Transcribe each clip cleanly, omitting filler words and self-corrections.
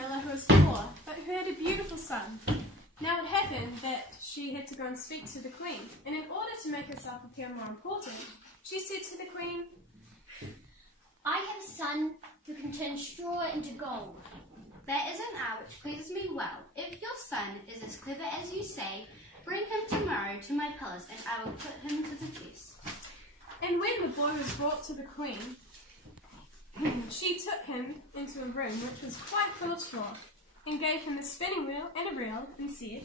miller who was poor, but who had a beautiful son. Now it happened that she had to go and speak to the queen, and in order to make herself appear more important, she said to the queen, I have a son who can turn straw into gold. That is an art which pleases me well. If your son is as clever as you say, bring him tomorrow to my palace, and I will put him to the test. And when the boy was brought to the queen, she took him into a room which was quite full of straw, and gave him a spinning wheel and a reel, and said,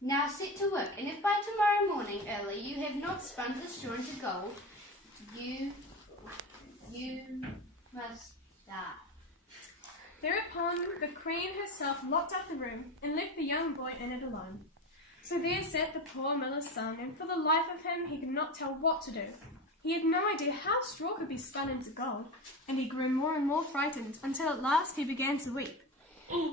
Now set to work, and if by tomorrow morning early you have not spun the straw into gold, you must die. Thereupon the queen herself locked up the room and left the young boy in it alone. So there sat the poor miller's son, and for the life of him he could not tell what to do. He had no idea how straw could be spun into gold, and he grew more and more frightened, until at last he began to weep.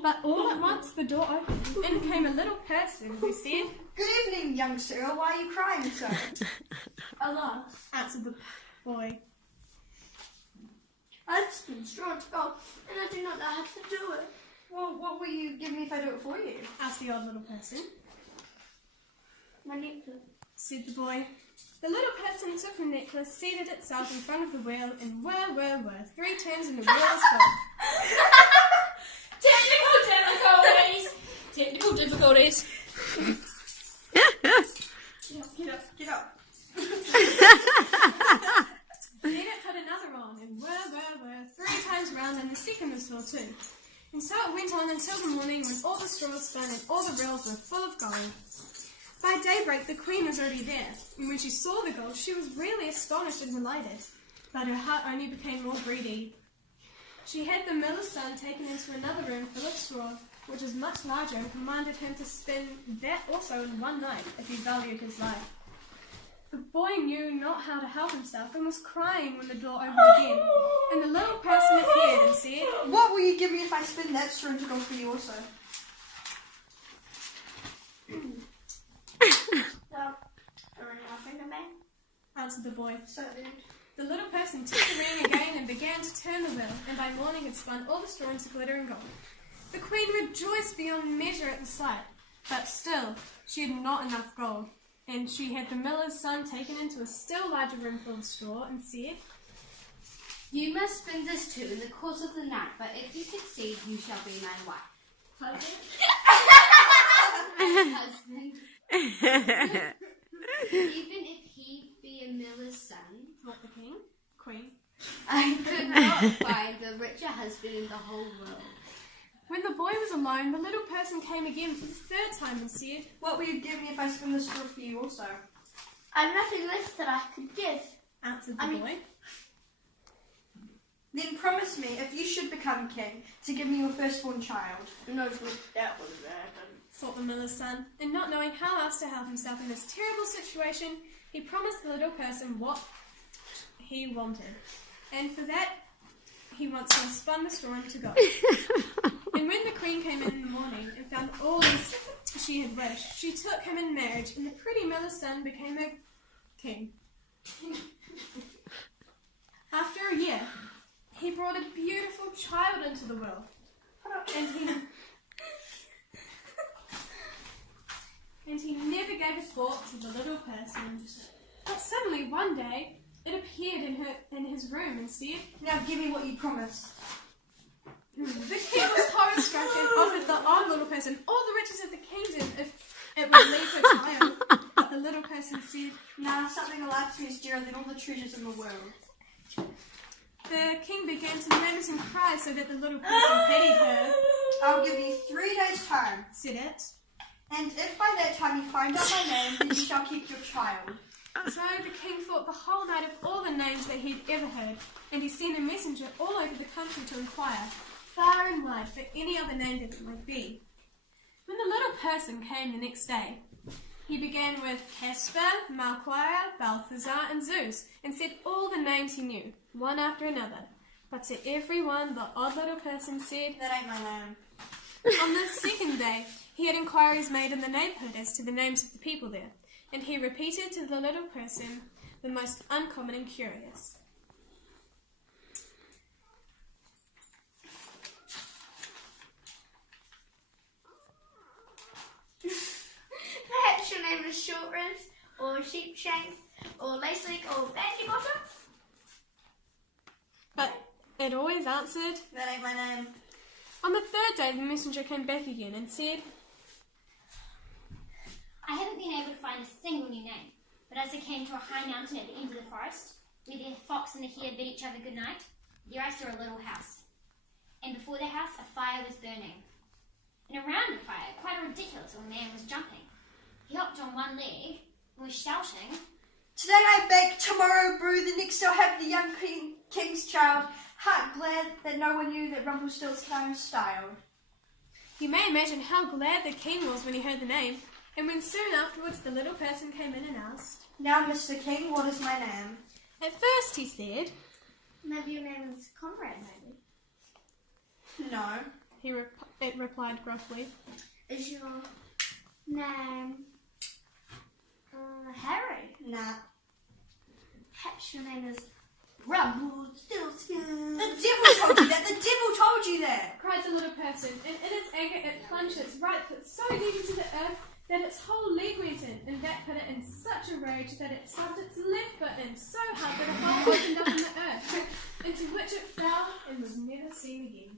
But all at once the door opened, and came a little person who said, Good evening, young sir. Why are you crying so? Alas, answered the boy. I've spun straw into gold, and I do not know how to do it. Well, what will you give me if I do it for you? Asked the odd little person. My necklace, said the boy. The little person took the necklace, seated itself in front of the wheel, and whir, 3 turns and the wheel was full. Technical difficulties. Get up. Then it put another on, and whir, 3 times round, and the second was full too. And so it went on until the morning, when all the straw was spun and all the reels were full of gold. By daybreak the queen was already there, and when she saw the gold she was really astonished and delighted, but her heart only became more greedy. She had the miller's son taken into another room full of straw, which was much larger, and commanded him to spin that also in one night, if he valued his life. The boy knew not how to help himself, and was crying when the door opened again, and the little person appeared and said, What will you give me if I spin that straw into gold for you also? answered the boy. So rude. The little person took the ring again and began to turn the wheel, and by morning had spun all the straw into glitter and gold. The queen rejoiced beyond measure at the sight, but still she had not enough gold, and she had the miller's son taken into a still larger room full of straw, and said, You must spin this too in the course of the night, but if you succeed, you shall be my wife. Husband. Even if he be a miller's son, What, the king? Queen? I could not find a richer husband in the whole world. When the boy was alone, the little person came again for the 3rd time and said, What will you give me if I spin the straw for you also? I've nothing left that I could give. answered the boy. Then promise me, if you should become king, to give me your firstborn child. Who knows what that would happen. Thought the miller's son, and not knowing how else to help himself in this terrible situation, he promised the little person what he wanted, and for that he once more spun the straw into gold. And when the queen came in the morning and found all as she had wished, she took him in marriage, and the pretty miller's son became her king. After a year, he brought a beautiful child into the world, and he never gave a thought to the little person. But suddenly one day it appeared in his room and said, Now give me what you promised. The king was horror-struck and offered the odd little person all the riches of the kingdom if it would leave her child. But the little person said, Nah, something alive to me is dearer than all the treasures in the world. The king began to lament and cry so that the little person pitied her. I'll give you 3 days' time, Said it. and if by that time you find out my name, then you shall keep your child. So the king thought the whole night of all the names that he'd ever heard, and he sent a messenger all over the country to inquire, far and wide, for any other name that it might be. When the little person came the next day, he began with Casper, Malquire, Balthazar, and Zeus, and said all the names he knew, one after another. But to every one, the odd little person said, That ain't my name. On the 2nd day, he had inquiries made in the neighbourhood as to the names of the people there, and he repeated to the little person the most uncommon and curious. it always answered. That ain't my name. On the third day, the messenger came back again and said, I haven't been able to find a single new name, but as I came to a high mountain at the end of the forest, where the fox and the hare bid each other good night, there I saw a little house. And before the house, a fire was burning. And around the fire, quite a ridiculous old man was jumping. He hopped on one leg and was shouting, Today I bake, tomorrow brew, the next I'll have the young king's child. Heart glad that no one knew that Rumplestiltskin was styled. You may imagine how glad the king was when he heard the name, and when soon afterwards the little person came in and asked. Now, Mr. King, what is my name? At first he said, maybe your name is Conrad, maybe? No. It replied gruffly. Is your name Harry? Nah. Perhaps your name is Rumplestiltskin. The devil told you that! The devil told you that! Cried the little person, and in its anger it plunged its right foot so deep into the earth that its whole leg went in, and that put it in such a rage that it stubbed its left foot in so hard that a hole opened up in the earth, into which it fell and was never seen again.